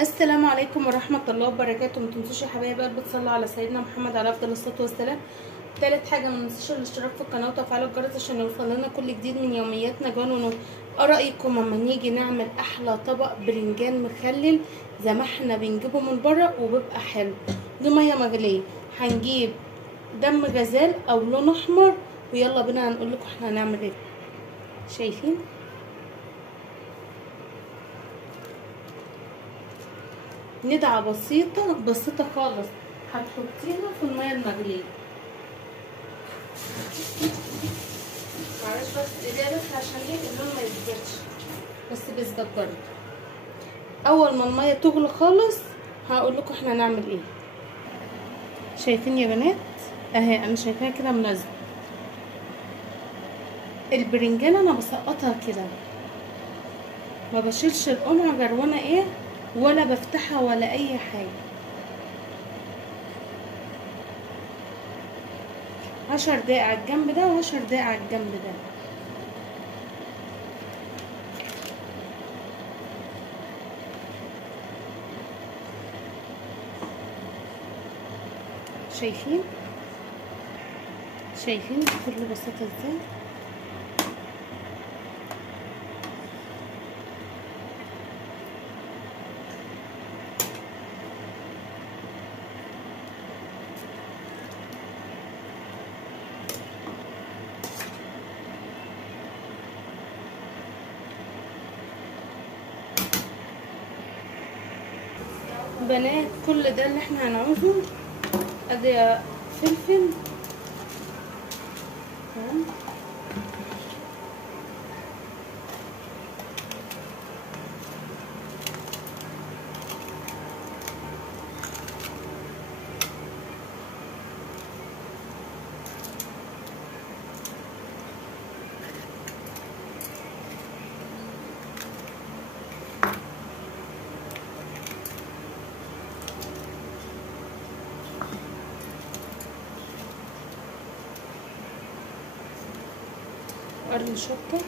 السلام عليكم ورحمة الله وبركاته. متنسوش يا حبايب قلبي تصلوا على سيدنا محمد عليه افضل الصلاة والسلام. تالت حاجة متنسوش الاشتراك في القناة وتفعيل الجرس عشان يوصل لنا كل جديد من يومياتنا جوان. ايه رأيكم اما نيجي نعمل احلى طبق برنجان مخلل زي ما احنا بنجيبه من بره وبيبقى حلو؟ دي مية مغلية، هنجيب دم غزال او لون احمر، ويلا بينا هنقول لكم احنا هنعمل ايه. شايفين ندعة بسيطة خالص هتحطيها في المية المغلية. معلش بس ايديا بس عشان ايه اللون ما يثبتش، بس بيثبت برضه. اول ما المية تغلي خالص هقول لكم احنا هنعمل ايه. شايفين يا بنات اهي، انا شايفاها كده مناسبة. البرنجانة انا بسقطها كده، ما بشيلش القمع غير وانا ايه، ولا بفتحها ولا اي حاجة. 10 دقايق على الجنب ده و10 دقايق على الجنب ده. شايفين بكل بساطة ازاي. بنات كل ده اللي احنا هنعوزه. ادي فلفل تمام، قرن شطة،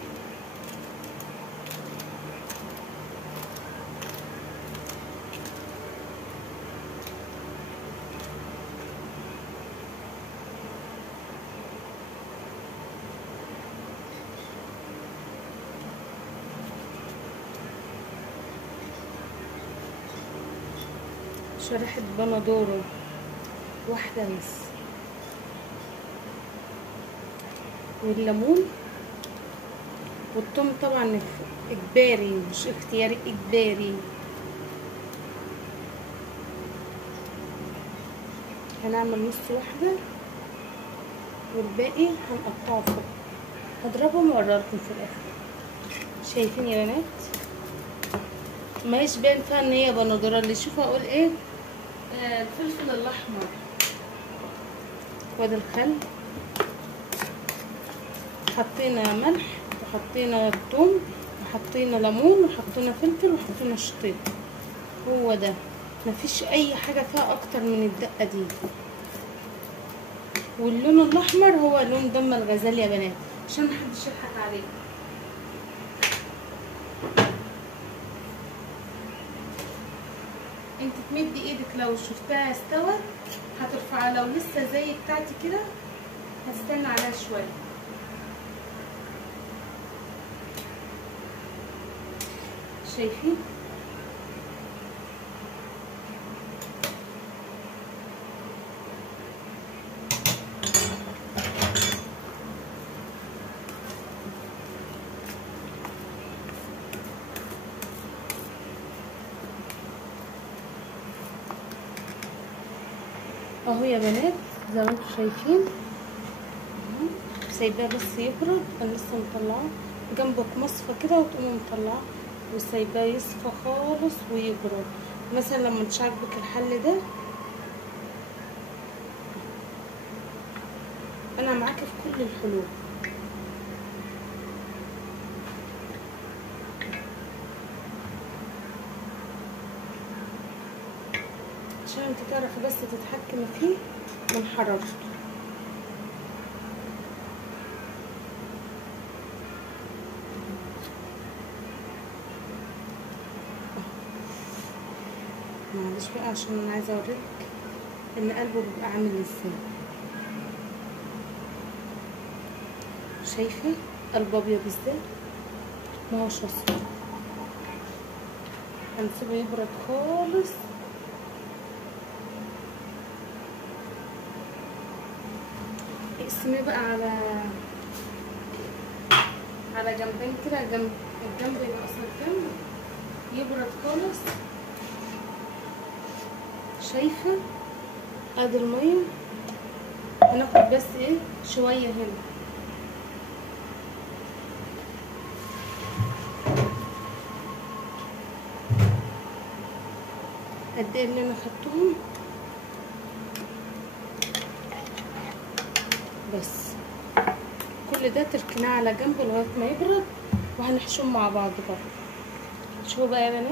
شريحة بندورة واحدة بس، والليمون، والثوم طبعا اجباري مش اختياري، اجباري. هنعمل نص واحدة والباقي هنقطعه فوق. هضربهم واوريلكم في الاخر. شايفين يا بنات ما يشبه فيها ان هي بندورة. اللي يشوفها اقول ايه. الفلفل الاحمر وادي الخل، حطينا ملح وحطينا ثوم وحطينا ليمون وحطينا فلفل وحطينا شطيط. هو ده، مفيش اي حاجه فيها اكتر من الدقه دي. واللون الاحمر هو لون دم الغزال يا بنات عشان محدش يضحك عليه. انت تمدي ايدك لو شفتها استوت هترفعها، لو لسه زي بتاعتي كده هستنى عليها شويه. شايفين اهو يا بنات زي ما انتم شايفين. سايباه بس يبرد، انا لسه مطلعاه جنبك مصفى كده، وتقومي مطلعاه وسايباه يصفى خالص ويبرد. مثلا لما مش عاجبك الحل ده، انا معاكي في كل الحلول. عشان انت تعرفي بس تتحكمي فيه من حرارته. معلش بقى عشان انا عايزه اوريك ان قلبه بيبقى عامل ازاي. شايفه قلب ابيض ازاي؟ ما هوش اصفر. هنسيبه يبرد خالص. اقسميه بقى على جنبين كده، الجنب ناقص الجنب يبرد خالص. شايفه ادي الميه. هناخد بس ايه شويه هنا. قد ايه اللي انا خدتهم بس. كل ده تركناه على جنب لغايه ما يبرد وهنحشوهم مع بعض بقى. شوفوا بقى يا بنات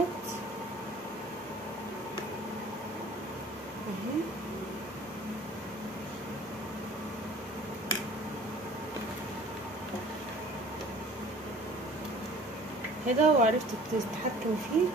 اهي. كده وعرفت تتحكم فيه.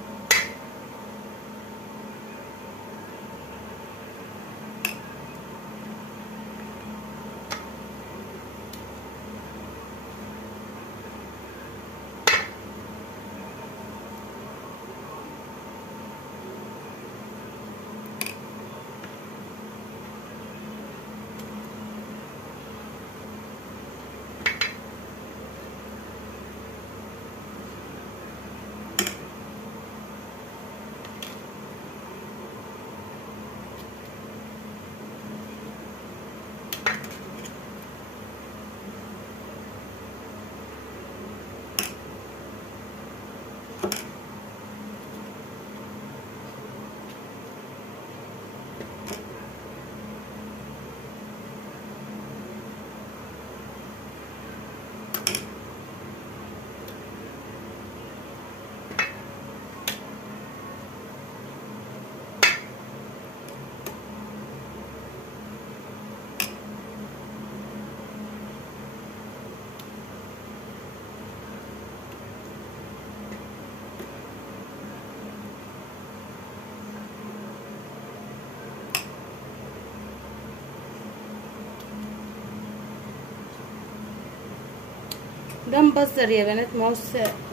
ده مبزر يا بنات. ما هو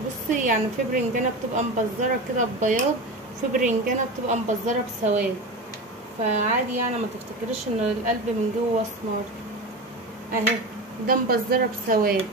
بصي يعني في برنجانه بتبقى مبزره كده ببياض، وفي برنجانه بتبقى مبزره بسواد، فعادي يعني ما تفتكريش ان القلب من جوه اسمر. اهي ده مبزره بسواد.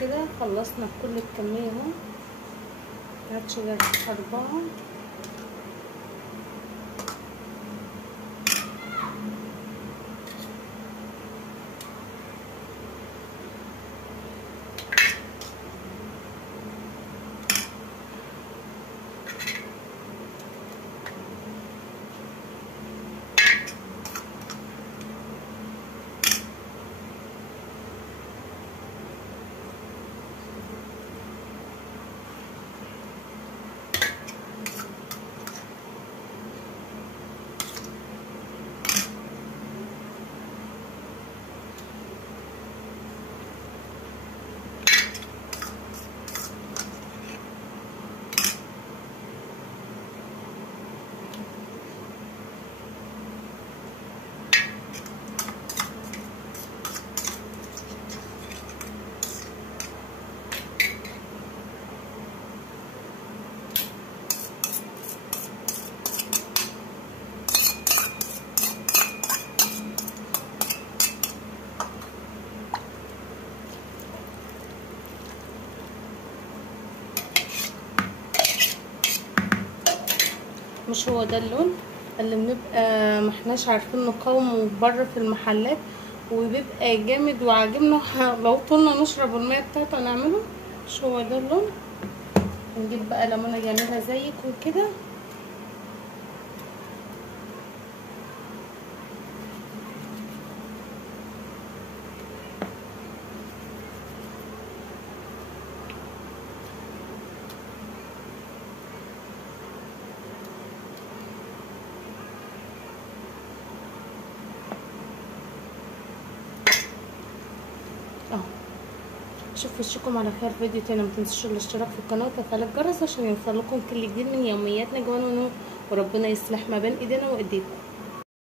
كده خلصنا كل الكمية اهو. هاتشي 4. مش هو ده اللون اللي بنبقى محناش عارفين نقاومه بره في المحلات وبيبقى جامد وعاجبنا. لو طولنا نشرب الميه بتاعته هنعمله. مش هو ده اللون. نجيب بقى ليمونه جميله زيك وكده. اشوف وشكم على خير فيديو تاني. متنسوش الاشتراك في القناه وتفعيل الجرس عشان يوصلكم كل جديد من يومياتنا جوان ونور. وربنا يصلح ما بين ايدينا وايديكم.